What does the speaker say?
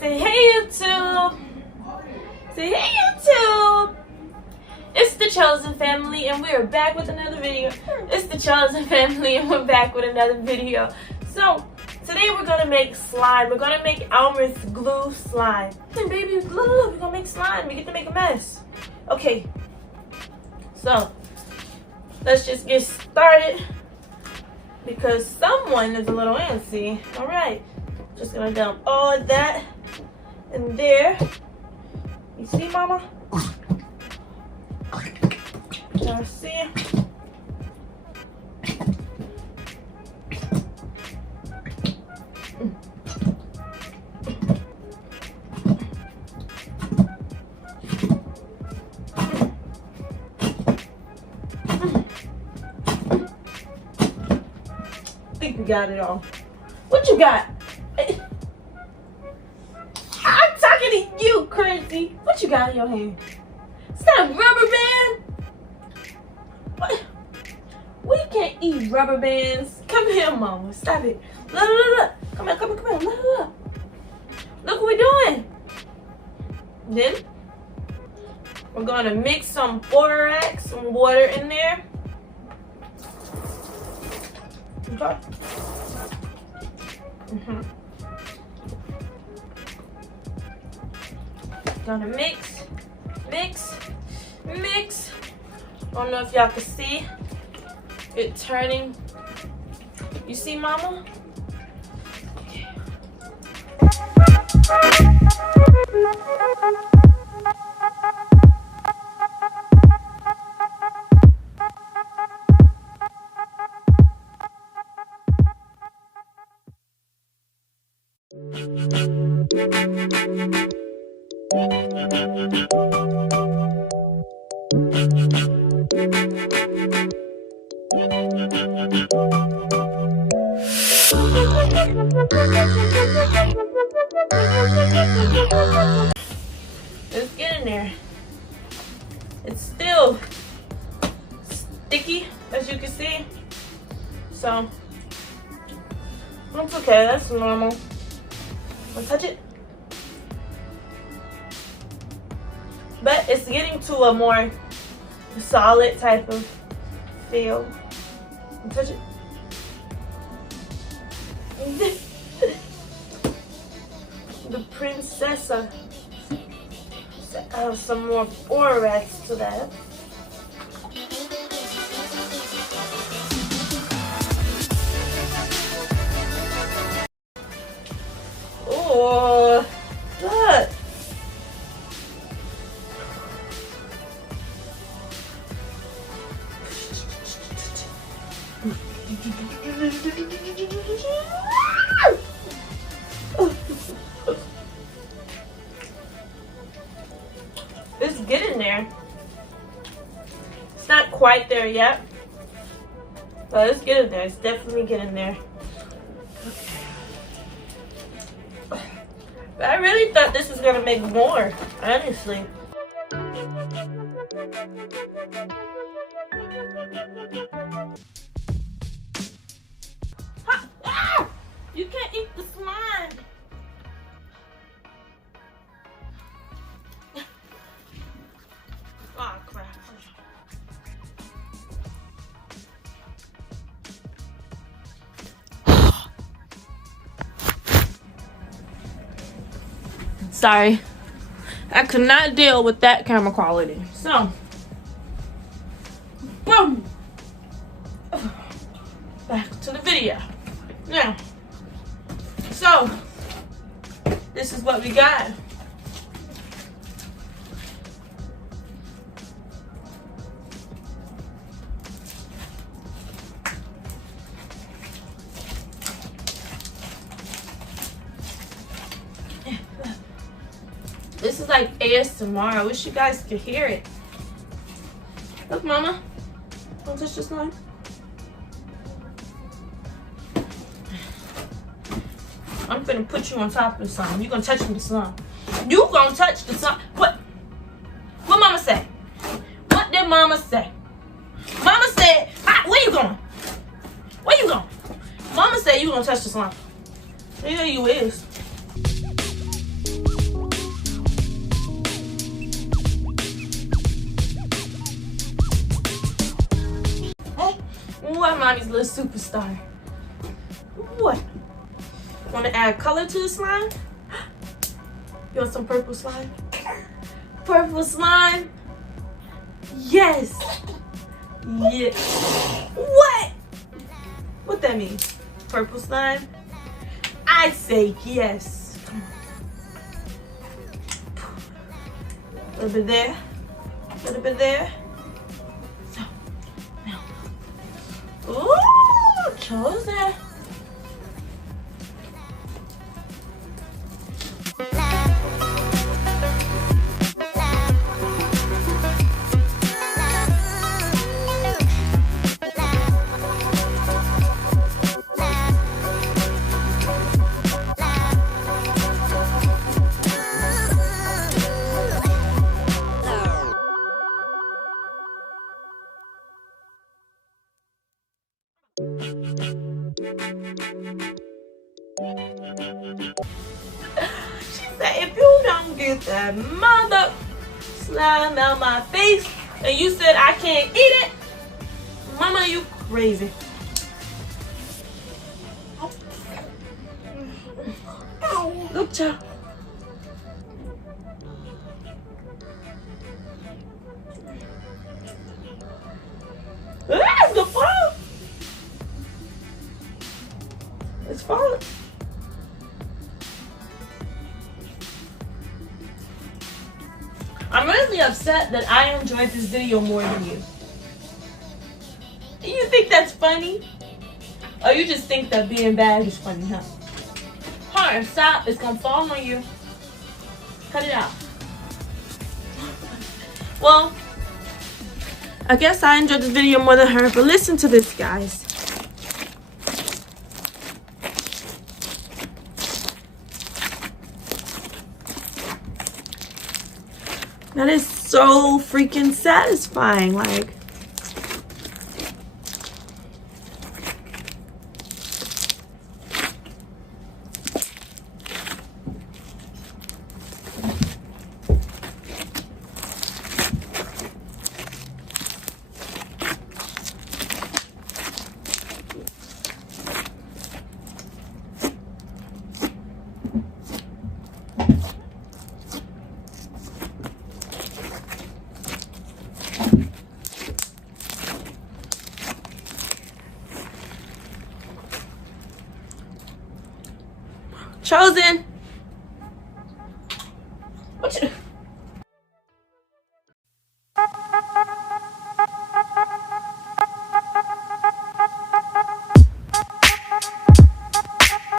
Say hey YouTube. Say hey YouTube. It's the Chosyn family and we are back with another video. It's the Chosyn family and we're back with another video. So today we're gonna make slime. We're gonna make Elmer's glue slime. And baby, look, we're gonna make slime. We get to make a mess. Okay. So let's just get started because someone is a little antsy. All right. Just gonna dump all of that in there. You see, Mama? Y'all see? I think we got it all. What you got? I'm talking to you, crazy. What you got in your hand? Is that a rubber band? What? We can't eat rubber bands. Come here, Mama. Stop it. Look. Come here. Look. Look what we're doing. Then we're gonna mix some borax, some water in there. Okay. Gonna mix. I don't know if y'all can see it turning. You see, Mama? Okay. Let's get in there. It's still sticky, as you can see. So that's okay, that's normal. Wanna touch it? But it's getting to a more solid type of feel. Wanna touch it? The princessa. Add some more borax to that. Oh, look. It's getting there. It's not quite there yet, but it's getting there. It's definitely getting there. But I really thought this was gonna make more, honestly. Ah! You can't eat the slime. Oh crap. Sorry, I could not deal with that camera quality. So, boom. Back to the video. Now, so this is what we got. This is like ASMR. I wish you guys could hear it. Look, Mama. Don't touch the slime. I'm finna put you on top of the slime. You gonna touch the slime. You gonna touch the slime. What? What Mama say? What did Mama say? Mama said, where you going? Where you going? Mama said you gonna touch the slime. There you is. mommy's little superstar. What? Want to add color to the slime? You want some purple slime? Purple slime? Yes. Yeah. What? What that mean? Purple slime? I say yes. A little bit there. A little bit there. So, now. Ooh, Chosyn. She said, if you don't get that mother slime out my face and you said I can't eat it, mama, you crazy. Look, child. It's the fall. It's falling. I'm really upset that I enjoyed this video more than you. Do you think that's funny? Or you just think that being bad is funny, huh? Hard, stop. It's gonna fall on you. Cut it out. Well, I guess I enjoyed this video more than her, but listen to this, guys. That is so freaking satisfying, like. Chosyn. What you